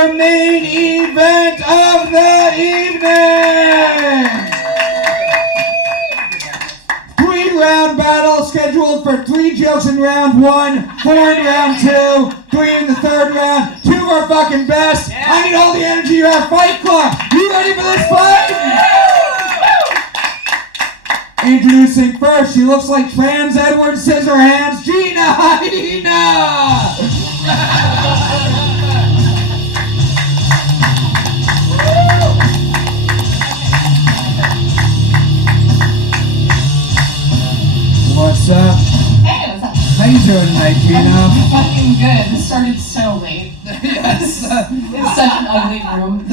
your main event of the evening! 3-round battle scheduled for 3 jokes in round 1, 4 in round 2, 3 in the 3rd round, 2 of our fucking best. I need all the energy you have, Fight Club. You ready for this fight? Introducing first, she looks like Trans Edward Scissorhands, Gina Hyena! What's up? Hey, what's up? How you doing tonight, Gina? Fucking good. This started so late. Yes. It's such an ugly room.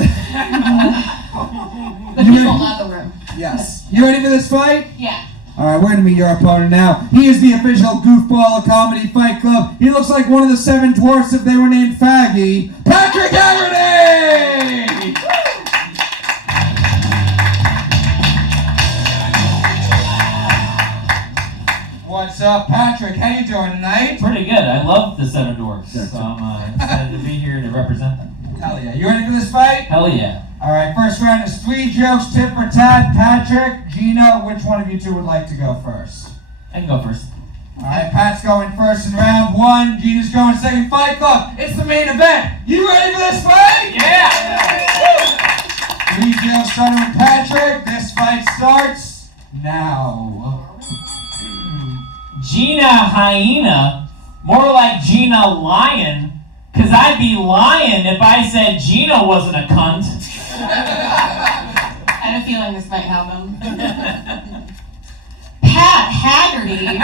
The people, not the room. Yes. You ready for this fight? Yeah. Alright, we're gonna meet your opponent now. He is the official Goofball Comedy Fight Club. He looks like one of the 7 dwarfs if they were named Faggy. Patrick Haggerty! What's up, Patrick? How you doing tonight? Pretty good. I love the 7 dwarfs, so I'm excited to be here to represent them. Hell yeah. You ready for this fight? Hell yeah. Alright, first round is 3 jokes, tit for tat. Patrick, Gina, which one of you two would like to go first? I can go first. Alright, Pat's going first in round 1. Gina's going second. Fight Club, it's the main event. You ready for this fight? Yeah! 3 jokes starting with Patrick. This fight starts now. Gina Hyena, more like Gina Lion, because I'd be lying if I said Gina wasn't a cunt. I had a feeling this might happen. Pat Haggerty,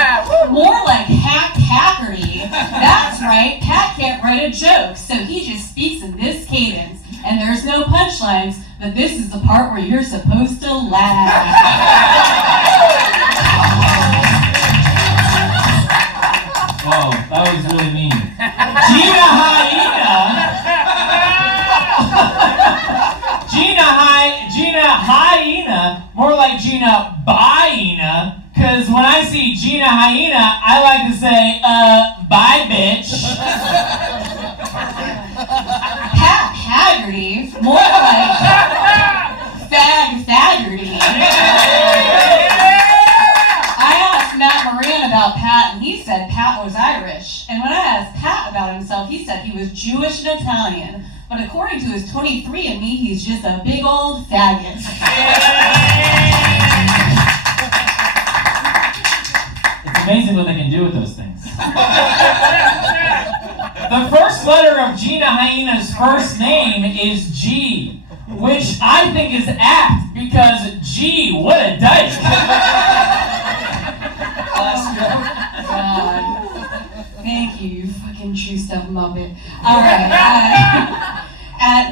more like Hack Haggerty. That's right, Pat can't write a joke, so he just speaks in this cadence. And there's no punchlines, but this is the part where you're supposed to laugh. Whoa, that was really mean. Gina Hyena, more like Gina Hyena, because when I see Gina Hyena, I like to say, bye bitch. Pat Haggerty, more like Faggerty. I asked Maran about Pat, and he said Pat was Irish. And when I asked Pat about himself, he said he was Jewish and Italian. But according to his 23andMe, he's just a big old faggot. It's amazing what they can do with those things. The first letter of Gina Hyena's first name is G, which I think is apt because G, what a dyke. God. Thank you, you fucking juiced up muppet. Alright,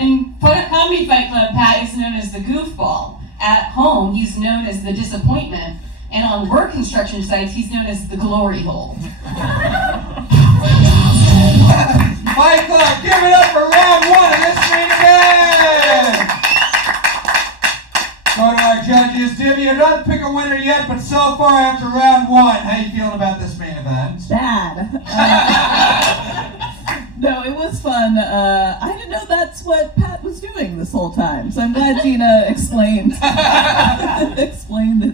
in Comedy Fight Club, Pat is known as the Goofball. At home, he's known as the Disappointment. And on work construction sites, he's known as the Glory Hole. Fight Club, give it up for round 1 of this main event! Go to our judges. Divya, don't pick a winner yet, but so far after round 1, how you feeling about this main event? Bad. No, it was fun. I didn't know that's what Pat was doing this whole time, so I'm glad Gina explained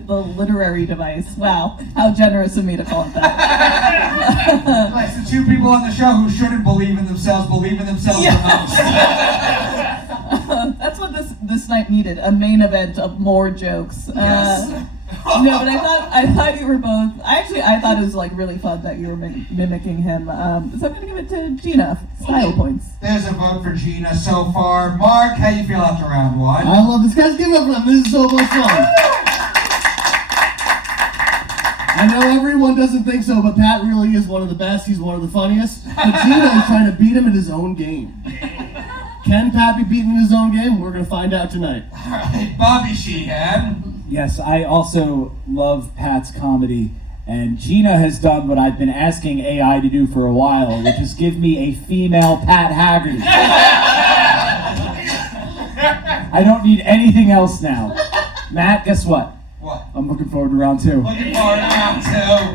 the literary device. Wow, how generous of me to call it that. Like the 2 people on the show who shouldn't believe in themselves the most. That's what this night needed, a main event of more jokes. Yes. No, but I thought you were both. I thought it was like really fun that you were mimicking him. So I'm gonna give it to Gina. Style points. There's a vote for Gina so far. Mark, how you feel after round 1? I love this, guys. Give it up for him. This is so much fun. I know everyone doesn't think so, but Pat really is one of the best. He's one of the funniest. But Gina is trying to beat him in his own game. Can Pat be beaten in his own game? We're gonna find out tonight. All right, Bobby Sheehan. Yes, I also love Pat's comedy, and Gina has done what I've been asking AI to do for a while, which is give me a female Pat Haggerty. I don't need anything else now. Matt, guess what? What? I'm looking forward to round 2. Looking forward to round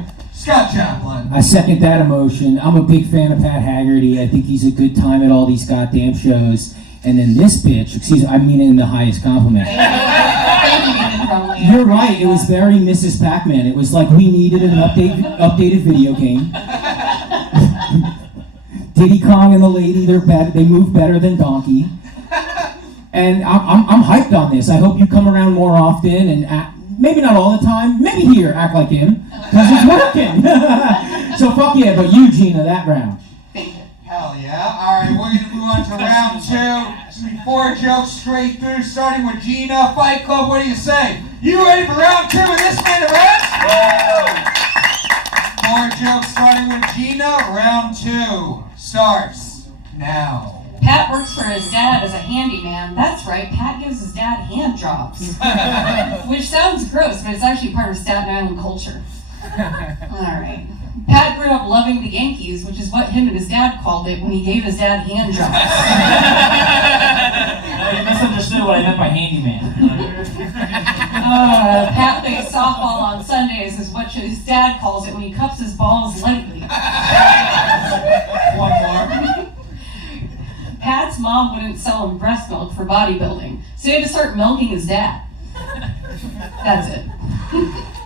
2. Scott Chaplain. I second that emotion. I'm a big fan of Pat Haggerty. I think he's a good time at all these goddamn shows. And then this bitch, I mean it in the highest compliment. Thank you, Ethan Crowley. You're right, it was very Mrs. Pac-Man. It was like we needed an updated video game. Diddy Kong and the lady, they move better than Donkey. And I'm hyped on this. I hope you come around more often and maybe not all the time, maybe here, act like him, because it's working. So fuck yeah, but you, Gina, that round. Hell yeah. Alright, we're going to move on to round 2. It's going to be 4 jokes straight through, starting with Gina. Fight Club, what do you say? You ready for round 2 of this main event? 4 jokes starting with Gina. Round 2 starts now. Pat works for his dad as a handyman. That's right, Pat gives his dad hand jobs. Which sounds gross, but it's actually part of Staten Island culture. Alright. Pat grew up loving the Yankees, which is what him and his dad called it when he gave his dad hand jobs. You misunderstood what I meant by handyman. Pat plays softball on Sundays, is what his dad calls it when he cups his balls lightly. One more. Pat's mom wouldn't sell him breast milk for bodybuilding, so he had to start milking his dad. That's it.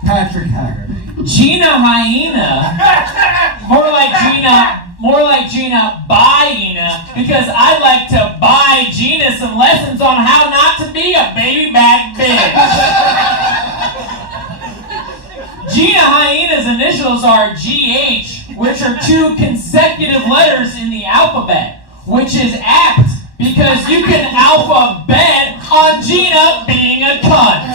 Patrick Haggerty. Gina Hyena. More like Gina Hyena, because I like to buy Gina some lessons on how not to be a baby back bitch. Gina Hyena's initials are GH, which are 2 consecutive letters in the alphabet, which is apt because you can alphabet on Gina being a cunt.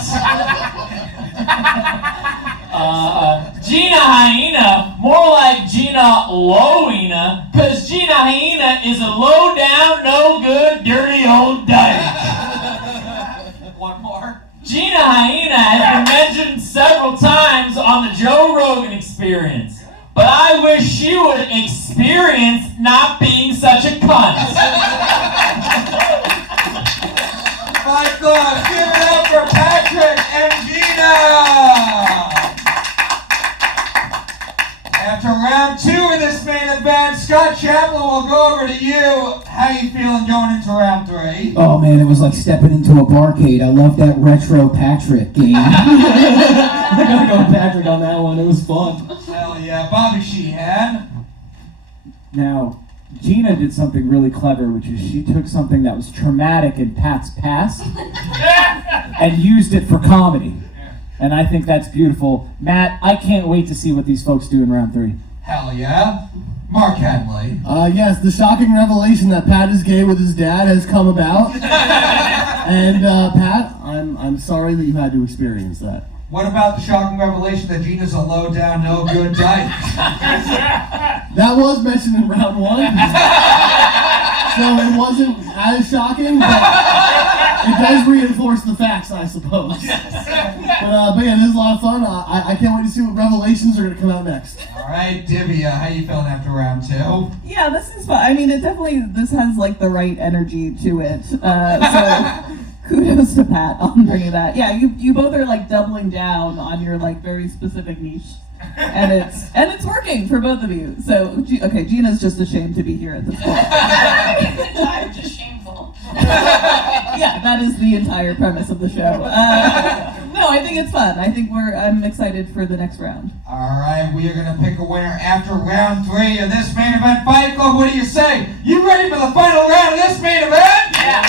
Gina Hyena, more like Gina Lowena, because Gina Hyena is a low down, no good, dirty old dyke. One more. Gina Hyena has been mentioned several times on the Joe Rogan Experience, but I wish she would experience not being such a cunt. My God, give it up for Patrick and Gina! After round 2 of this main event, Scott Chaplain will go over to you. How you feeling going into round 3? Oh man, it was like stepping into a barcade. I love that retro Patrick game. I gotta go with Patrick on that one, it was fun. Hell yeah, Bobby Sheehan. Now, Gina did something really clever, which is she took something that was traumatic in Pat's past and used it for comedy. And I think that's beautiful. Matt, I can't wait to see what these folks do in round 3. Hell yeah. Mark Henely. Yes, the shocking revelation that Pat is gay with his dad has come about. And Pat, I'm sorry that you had to experience that. What about the shocking revelation that Gina's a low down, no good dyke? That was mentioned in round 1. So it wasn't as shocking, but it does reinforce the facts, I suppose. But yeah, this is a lot of fun. I can't wait to see what revelations are going to come out next. Alright, Divya, how you feeling after round 2? Yeah, this is fun. I mean, this has like the right energy to it. So kudos to Pat on bringing that. Yeah, you both are like doubling down on your like very specific niche. And it's working for both of you. So okay, Gina's just ashamed to be here at this point. I'm just shameful. Yeah, that is the entire premise of the show. No, I think it's fun. I think I'm excited for the next round. Alright, we are going to pick a winner after round 3 of this main event Fight Club. What do you say? You ready for the final round of this main event? Yeah.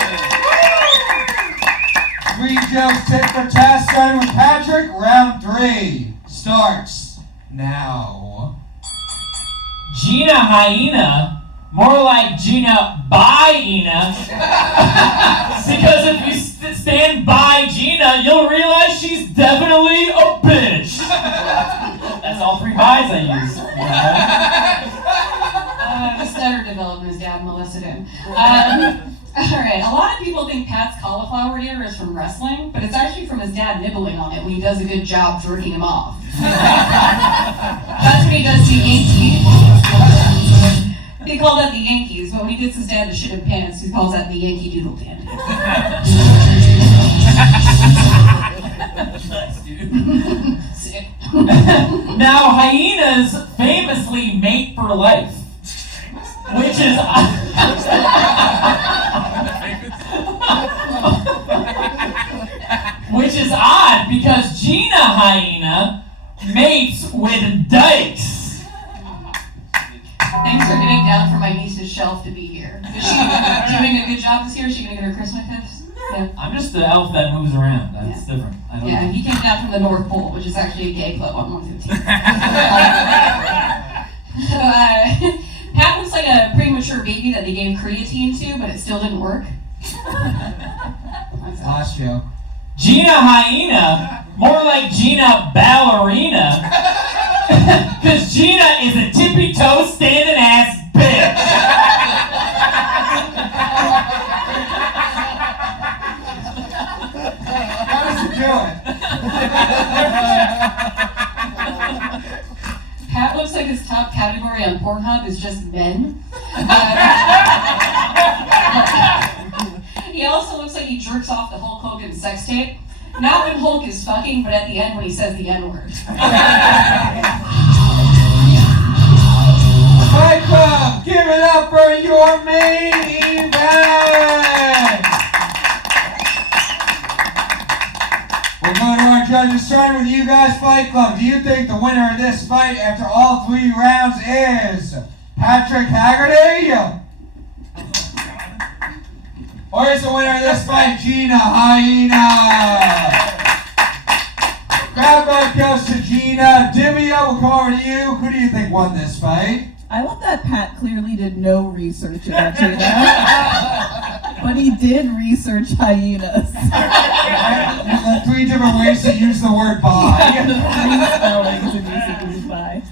3 jokes tit for tat, starting with Patrick. Round 3 starts now. Gina Hyena, more like Gina Hyena, because if you stand by Gina, you'll realize she's definitely a bitch. That's all 3 buys I use. The stutter developed when his dad molested him. Alright, a lot of people think Pat's cauliflower ear is from wrestling, but it's actually from his dad nibbling on it when he does a good job jerking him off. That's what he does to Yankees. He called that the Yankees, but when he gets his dad to shit in pants, he calls that the Yankee Doodle Dandy. Sick. Now, hyenas famously mate for life, which is Hyena mates with Dykes. Thanks for getting down from my niece's shelf to be here. Is she doing a good job this year? Is she gonna get her Christmas gifts? Yeah. I'm just the elf that moves around. That's different. I don't Yeah, know. he came down from the North Pole, which is actually a gay club on 115. So, Pat looks like a premature baby that they gave creatine to, but it still didn't work. Last joke. Gina Hyena, more like Gina Ballerina. Cause Gina is a tippy toe standing ass bitch. How does it do it? Pat looks like his top category on Pornhub is just men. He also looks like he jerks off the Hulk Hogan sex tape. Not when Hulk is fucking, but at the end when he says the N-word. Fight Club, give it up for your main event! We're going to our judges, starting with you guys, Fight Club. Do you think the winner of this fight after all 3 rounds is Patrick Haggerty? Or is the winner of this fight Gina Hyena? Crowd vote goes to Gina. Divya, we'll come over to you. Who do you think won this fight? I love that Pat clearly did no research about Gina, but he did research hyenas. There's 3 different ways to use the word bi. 3 spellings in use by.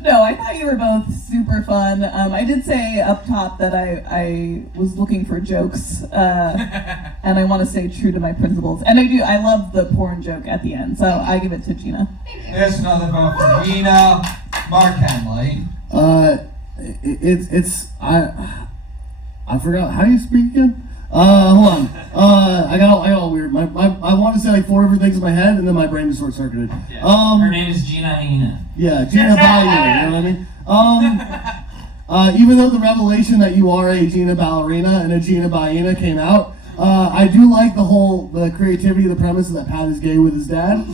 No, I thought you were both super fun. I did say up top that I was looking for jokes, and I want to stay true to my principles. And I love the porn joke at the end, so I give it to Gina. There's another vote for Gina. Mark Henely. I forgot, how do you speak again? Hold on. I got all weird. I want to say like 4 different things in my head, and then my brain just short-circuited. Yeah. Her name is Gina Hyena. Yeah, Gina Hyena, you know what I mean? Even though the revelation that you are a Gina Ballerina and a Gina Hyena came out, I do like the creativity of the premise that Pat is gay with his dad.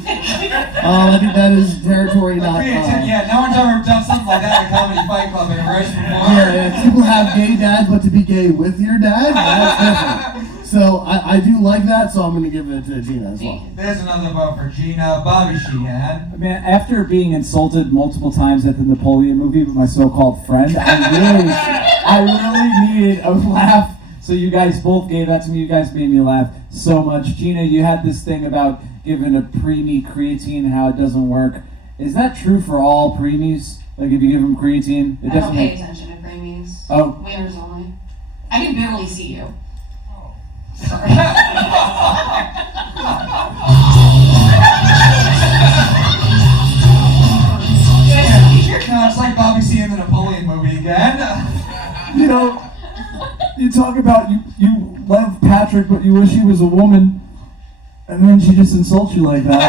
I think that is territory not... yeah, no one's ever done something like that at a comedy fight club in a race before. Yeah, people have gay dads, but to be gay with your dad, that's different. So I do like that, so I'm going to give it to Gina as well. There's another vote for Gina. Bobby Sheehan. Man, after being insulted multiple times at the Napoleon movie with my so-called friend, I really needed a laugh. So you guys both gave that to me. You guys made me laugh so much. Gina, you had this thing about giving a preemie creatine, how it doesn't work. Is that true for all preemies? Like if you give them creatine, it I doesn't don't pay make... attention to preemies. Oh. Winners only. I can barely see you. Sorry. No, it's like Bobby seeing the Napoleon movie again. You know, you talk about you love Patrick, but you wish he was a woman, and then she just insults you like that.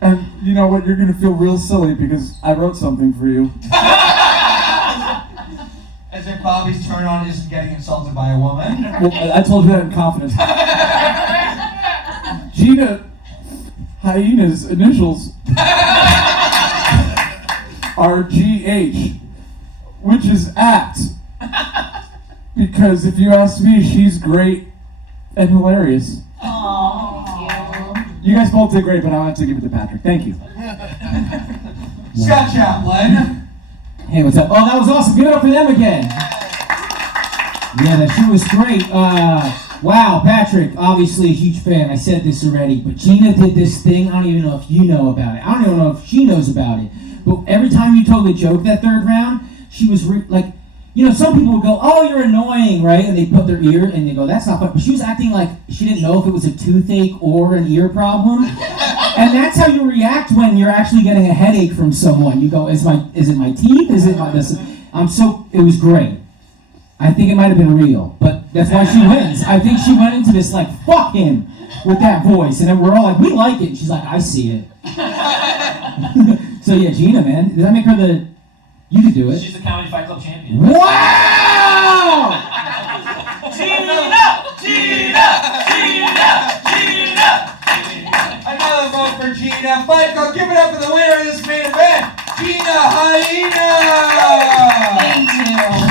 And you know what? You're gonna feel real silly because I wrote something for you. As if Bobby's turn on isn't getting insulted by a woman. Well, I told you that in confidence. Gina Hyena's initials are GH, which is apt. Because if you ask me, she's great and hilarious. Aww. You guys both did great, but I have to give it to Patrick. Thank you. Scott Chaplain. Hey, what's up? Oh, that was awesome. Give it up for them again. Yeah, that show was great. Wow, Patrick, obviously a huge fan. I said this already, but Gina did this thing. I don't even know if you know about it. I don't even know if she knows about it. But every time you told a joke that 3rd round, she was like, you know, some people would go, oh, you're annoying, right? And they put their ear and they go, that's not fun. But she was acting like she didn't know if it was a toothache or an ear problem. And that's how you react when you're actually getting a headache from someone. You go, is it my teeth? Is it my this? It was great. I think it might have been real, but that's why she wins. I think she went into this like, fuck him, with that voice. And then we're all like, we like it. And she's like, I see it. So yeah, Gina, man. Does that make her you could do it. She's the Comedy Fight Club champion. Wow! Gina! Gina! Gina! Gina! up for Gina. Fight Club, give it up for the winner of this main event, Gina Hyena! Thank you.